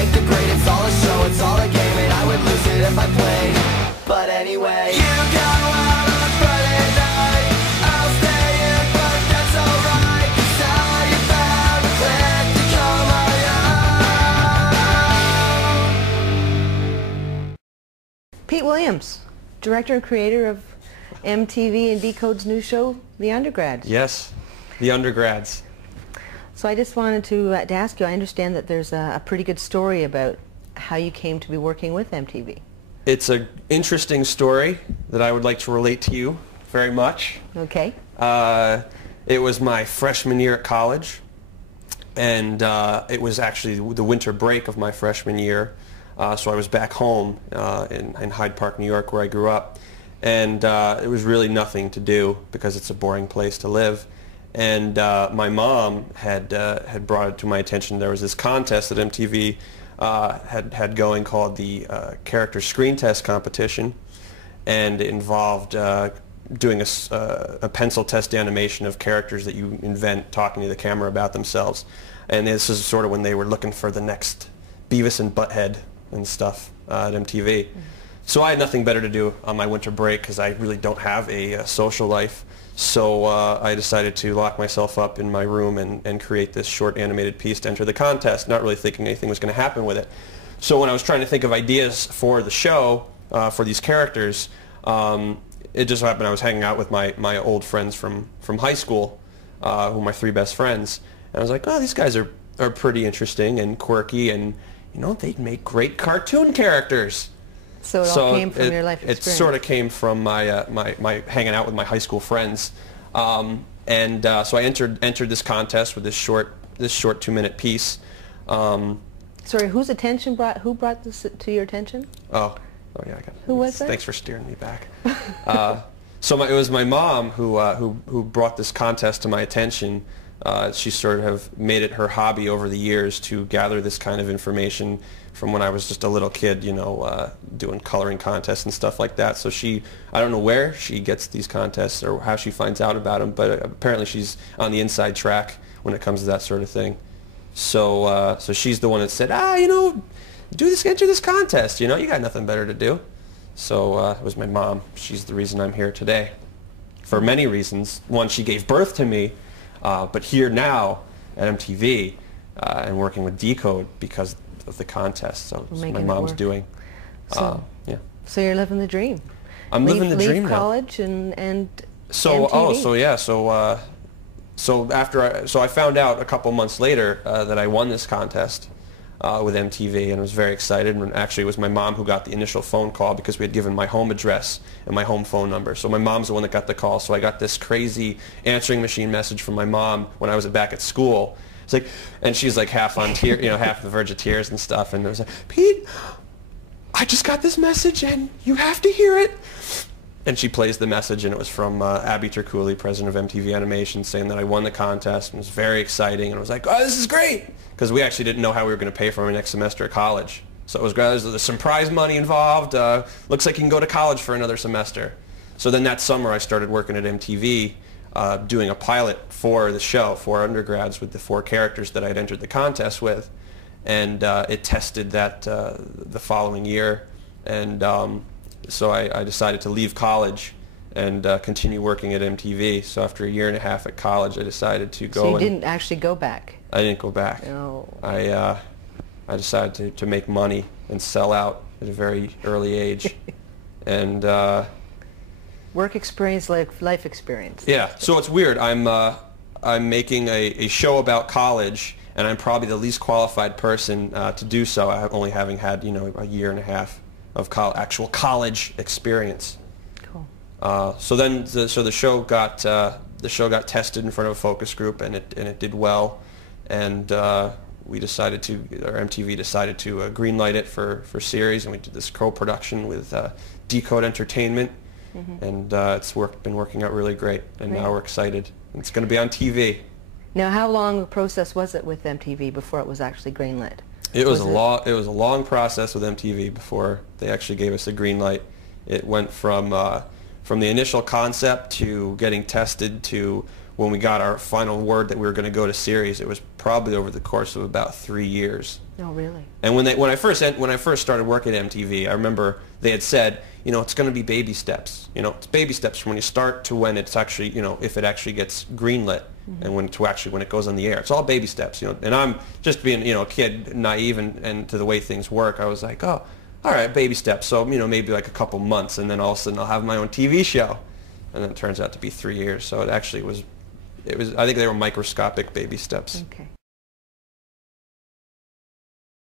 make the grade. It's all a show, it's all a game, and I would lose it if I played. But anyway, you go out on Friday night, I'll stay in, but that's alright, 'cause now you found a clique to call my own. Pete Williams, director and creator of MTV and Decode's new show, The Undergrads. Yes, The Undergrads. So I just wanted to ask you, I understand that there's a pretty good story about how you came to be working with MTV. It's an interesting story that I would like to relate to you very much. Okay. It was my freshman year at college, and it was actually the winter break of my freshman year, so I was back home in Hyde Park, New York, where I grew up, and it was really nothing to do because it's a boring place to live. And my mom had brought it to my attention. There was this contest that MTV had going called the Character Screen Test Competition, and it involved doing a pencil test animation of characters that you invent talking to the camera about themselves. And this is sort of when they were looking for the next Beavis and Butthead and stuff at MTV. Mm-hmm. So I had nothing better to do on my winter break because I really don't have a social life. So I decided to lock myself up in my room and create this short animated piece to enter the contest, not really thinking anything was going to happen with it. So when I was trying to think of ideas for the show, for these characters, it just happened I was hanging out with my old friends from high school, who are my three best friends. And I was like, oh, these guys are pretty interesting and quirky, and you know, they'd make great cartoon characters. So it all came from your life experience. It sort of came from my hanging out with my high school friends, so I entered this contest with this short 2-minute piece. Sorry, who brought this to your attention? Oh yeah, I got it. Who was that? Thanks for steering me back. So it was my mom who brought this contest to my attention. She sort of made it her hobby over the years to gather this kind of information from when I was just a little kid, you know, doing coloring contests and stuff like that. So I don't know where she gets these contests or how she finds out about them, but apparently she's on the inside track when it comes to that sort of thing. So she's the one that said, you know, enter this contest, you know, you got nothing better to do. So it was my mom. She's the reason I'm here today. For many reasons. One, she gave birth to me, but here now at MTV and working with Decode because of the contest. So it's what my mom's doing. So, yeah. So you're living the dream. I'm living the dream now. Leave college and so MTV. So I found out a couple months later that I won this contest with MTV, and I was very excited. And actually, it was my mom who got the initial phone call because we had given my home address and my home phone number. So my mom's the one that got the call. So I got this crazy answering machine message from my mom when I was back at school. It's like, and she's like half on tears, you know, half on the verge of tears and stuff. And it was like, Pete, I just got this message, and you have to hear it. And she plays the message, and it was from Abby Turcouli, president of MTV Animation, saying that I won the contest, and it was very exciting. And I was like, oh, this is great, because we actually didn't know how we were going to pay for my next semester at college. So it was great. There's some prize money involved. Looks like you can go to college for another semester. So then that summer, I started working at MTV, doing a pilot for the show, for Undergrads, with the 4 characters that I'd entered the contest with. And it tested that the following year. And so I decided to leave college and continue working at MTV. So after a year and a half at college, I decided to go. So you didn't actually go back? I didn't go back. No. I decided to make money and sell out at a very early age. And work experience, life experience. Yeah. So it's weird. I'm making a show about college, and I'm probably the least qualified person to do so. Only having had, you know, a year and a half of actual college experience. Cool. So the show got tested in front of a focus group, and it did well, and MTV decided to greenlight it for series, and we did this co-production with Decode Entertainment, and it's been working out really great, and now we're excited. It's going to be on TV. Now, how long a process was it with MTV before it was actually greenlit? It was a long process with MTV before they actually gave us a green light. It went from the initial concept to getting tested to when we got our final word that we were going to go to series, it was probably over the course of about 3 years. Oh, really? And when I first started working at MTV, I remember they had said, you know, it's going to be baby steps. You know, it's baby steps from when you start to when it's actually, you know, if it actually gets greenlit, and when it goes on the air. It's all baby steps, you know. And I'm just being, you know, a kid, naive and to the way things work. I was like, oh, all right, baby steps. So, you know, maybe like a couple months, and then all of a sudden I'll have my own TV show. And then it turns out to be 3 years. So it actually was, I think they were microscopic baby steps. Okay.